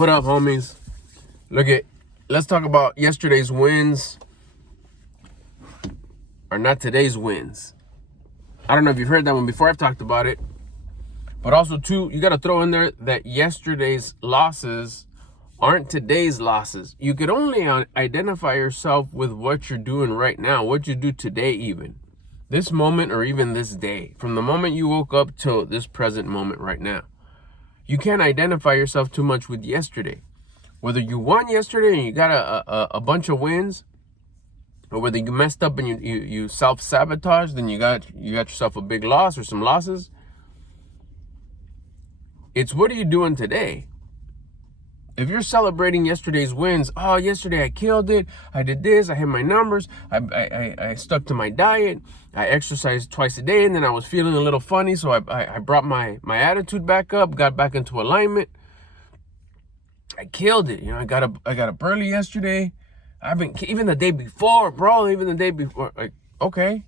What up, homies? Let's talk about yesterday's wins, or not today's wins. I don't know if you've heard that one before. I've talked about it. But also, too, you got to throw in there that yesterday's losses aren't today's losses. You could only identify yourself with what you're doing right now, what you do today even. This moment or even this day. From the moment you woke up till this present moment right now. You can't identify yourself too much with yesterday. Whether you won yesterday and you got a bunch of wins, or whether you messed up and you self-sabotaged and you got yourself a big loss or some losses. It's what are you doing today? If you're celebrating yesterday's wins, oh, yesterday I killed it, I did this, I hit my numbers, I stuck to my diet, I exercised twice a day, and then I was feeling a little funny, so I brought my attitude back up, got back into alignment. I killed it. I got up early yesterday. Even the day before, bro, like, okay.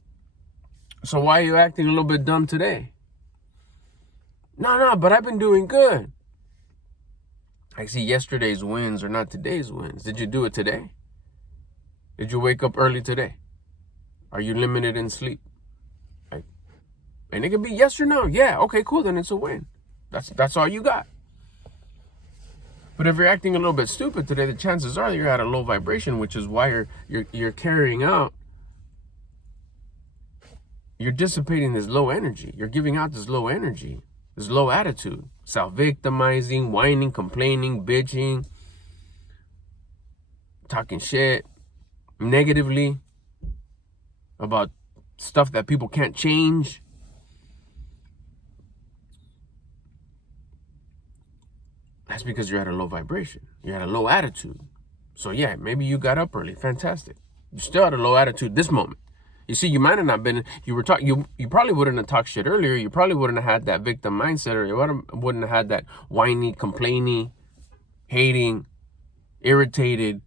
So why are you acting a little bit dumb today? No, but I've been doing good. I see yesterday's wins are not today's wins. Did you do it today? Did you wake up early today? Are you limited in sleep? And it can be yes or no. Yeah, okay, cool, then it's a win. That's all you got. But if you're acting a little bit stupid today, the chances are you're at a low vibration, which is why you're carrying out, you're dissipating this low energy. You're giving out this low energy, this low attitude, self-victimizing, whining, complaining, bitching, talking shit negatively about stuff that people can't change. That's because you're at a low vibration. You're at a low attitude. So yeah, maybe you got up early. Fantastic. You're still at a low attitude this moment. You see, you might have not been, you probably wouldn't have talked shit earlier. You probably wouldn't have had that victim mindset, or you wouldn't have had that whiny, complaining, hating, irritated,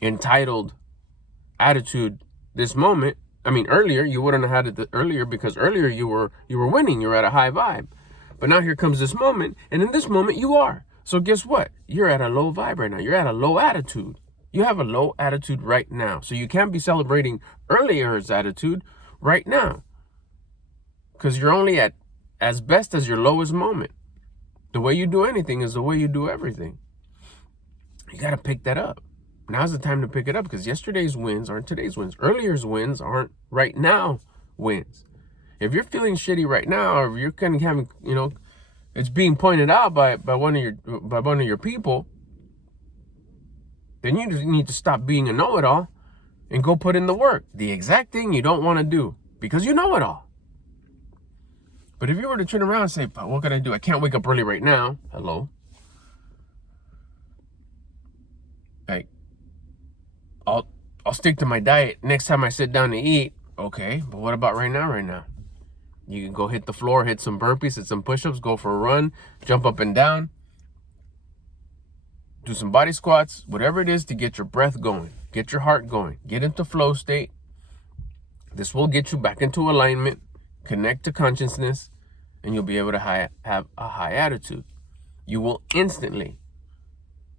entitled attitude this moment. I mean, earlier, you wouldn't have had it earlier, because earlier you were winning. You were at a high vibe. But now here comes this moment, and in this moment you are. So guess what? You're at a low vibe right now. You're at a low attitude. You have a low attitude right now. So you can't be celebrating earlier's attitude right now, because you're only at as best as your lowest moment. The way you do anything is the way you do everything. You got to pick that up. Now's the time to pick it up, because yesterday's wins aren't today's wins. Earlier's wins aren't right now wins. If you're feeling shitty right now, or if you're kind of having, it's being pointed out by one of your people, then you just need to stop being a know-it-all and go put in the work. The exact thing you don't want to do, because you know it all. But if you were to turn around and say, what can I do? I can't wake up early right now. Hello. Like, I'll stick to my diet next time I sit down to eat. Okay, but what about right now? You can go hit the floor, hit some burpees, hit some push-ups, go for a run, jump up and down, do some body squats, whatever it is to get your breath going, get your heart going, get into flow state. This will get you back into alignment, connect to consciousness, and you'll be able to have a high attitude. You will instantly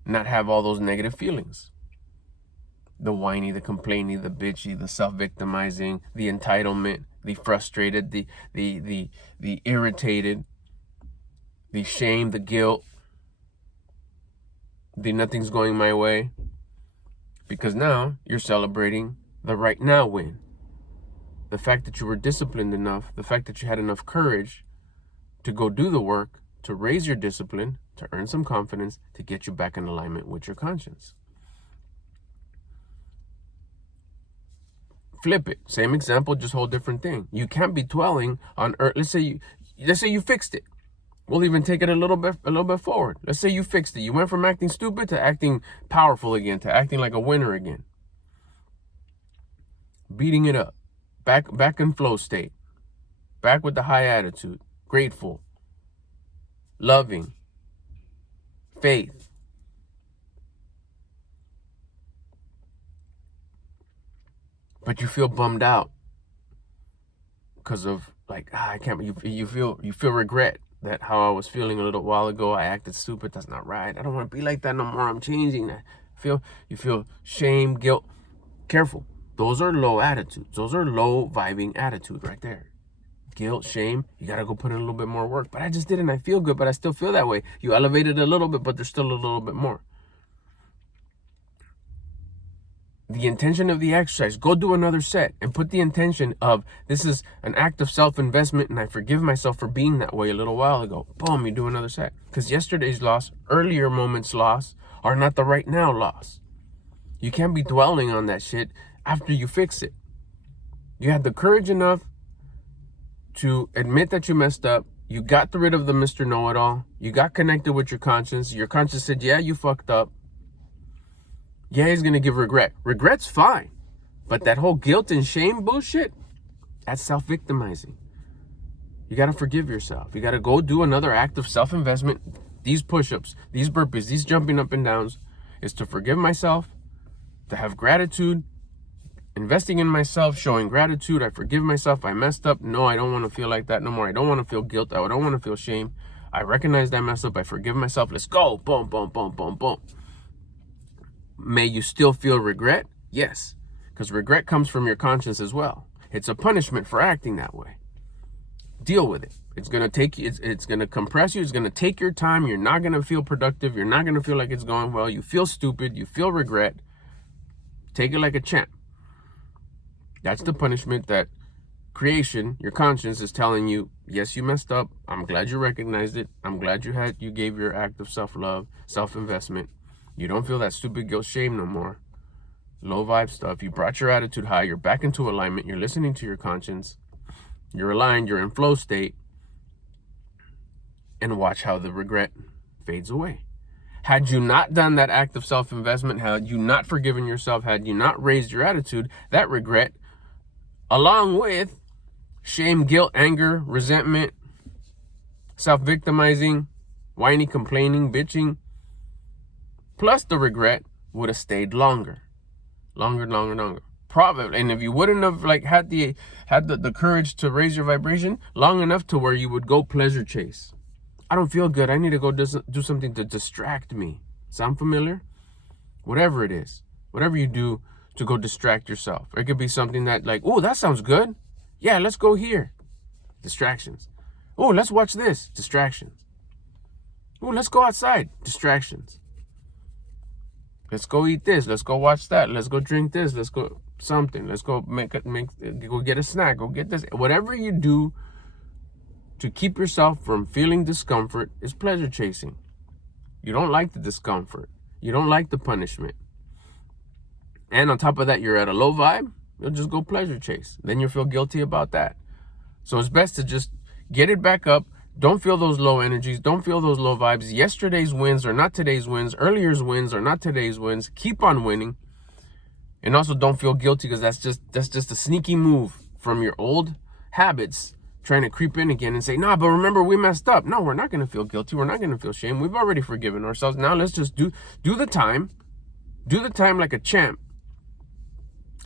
not have all those negative feelings. The whiny, the complaining, the bitchy, the self-victimizing, the entitlement, the frustrated, the irritated, the shame, the guilt, the nothing's going my way. Because now you're celebrating the right now win. The fact that you were disciplined enough, the fact that you had enough courage to go do the work, to raise your discipline, to earn some confidence, to get you back in alignment with your conscience. Flip it. Same example, just whole different thing. You can't be dwelling on earth. Let's say you fixed it. We'll even take it a little bit forward. Let's say you fixed it. You went from acting stupid to acting powerful again, to acting like a winner again. Beating it up. Back in flow state. Back with the high attitude. Grateful. Loving. Faith. But you feel bummed out because of I can't. You feel regret. that how I was feeling a little while ago. I acted stupid. That's not right. I don't want to be like that no more. I'm changing. You feel shame, guilt. Careful. Those are low attitudes. Those are low vibing attitude right there. Guilt, shame, you got to go put in a little bit more work. But I just didn't. I feel good, but I still feel that way. You elevated a little bit, but there's still a little bit more. The intention of the exercise, go do another set and put the intention of this is an act of self-investment and I forgive myself for being that way a little while ago. Boom, you do another set. Because yesterday's loss, earlier moments loss are not the right now loss. You can't be dwelling on that shit after you fix it. You had the courage enough to admit that you messed up. You got rid of the Mr. Know-It-All. You got connected with your conscience. Your conscience said, yeah, you fucked up. Yeah, he's going to give regret. Regret's fine. But that whole guilt and shame bullshit, that's self-victimizing. You got to forgive yourself. You got to go do another act of self-investment. These push-ups, these burpees, these jumping up and downs is to forgive myself, to have gratitude, investing in myself, showing gratitude. I forgive myself. I messed up. No, I don't want to feel like that no more. I don't want to feel guilt. I don't want to feel shame. I recognize that I messed up. I forgive myself. Let's go. Boom, boom, boom, boom, boom. May you still feel regret? Yes, because regret comes from your conscience as well. It's a punishment for acting that way. Deal with it. It's going to take you, it's going to compress you. It's going to take your time. You're not going to feel productive. You're not going to feel like it's going well. You feel stupid. You feel regret. Take it like a champ. That's the punishment that creation, your conscience, is telling you, yes, you messed up. I'm glad you recognized it. I'm glad you gave your act of self-love, self-investment. You don't feel that stupid guilt, shame no more. Low vibe stuff. You brought your attitude high. You're back into alignment. You're listening to your conscience. You're aligned. You're in flow state. And watch how the regret fades away. Had you not done that act of self-investment, had you not forgiven yourself, had you not raised your attitude, that regret, along with shame, guilt, anger, resentment, self-victimizing, whiny, complaining, bitching, plus the regret, would have stayed longer. Probably. And if you wouldn't have had the courage to raise your vibration long enough to where you would go pleasure chase. I don't feel good. I need to go do something to distract me. Sound familiar? Whatever it is. Whatever you do to go distract yourself. It could be something that oh, that sounds good. Yeah, let's go here. Distractions. Oh, let's watch this. Distractions. Oh, let's go outside. Distractions. Let's go eat this. Let's go watch that. Let's go drink this. Let's go something. Let's go go get a snack. Go get this. Whatever you do to keep yourself from feeling discomfort is pleasure chasing. You don't like the discomfort. You don't like the punishment. And on top of that, you're at a low vibe. You'll just go pleasure chase. Then you'll feel guilty about that. So it's best to just get it back up. Don't feel those low energies. Don't feel those low vibes. Yesterday's wins are not today's wins. Earlier's wins are not today's wins. Keep on winning. And also don't feel guilty, because that's just a sneaky move from your old habits trying to creep in again and say, nah, but remember we messed up. No, we're not going to feel guilty. We're not going to feel shame. We've already forgiven ourselves. Now let's just do the time. Do the time like a champ.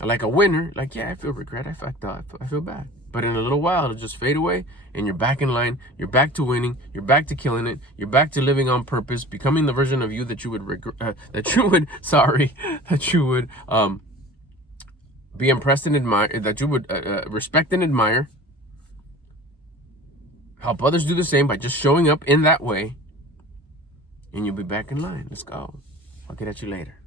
Like a winner. Like, yeah, I feel regret. I fucked up. I feel bad. But in a little while, it'll just fade away and you're back in line. You're back to winning. You're back to killing it. You're back to living on purpose, becoming the version of you that you would be impressed and admire, that you would respect and admire. Help others do the same by just showing up in that way. And you'll be back in line. Let's go. I'll get at you later.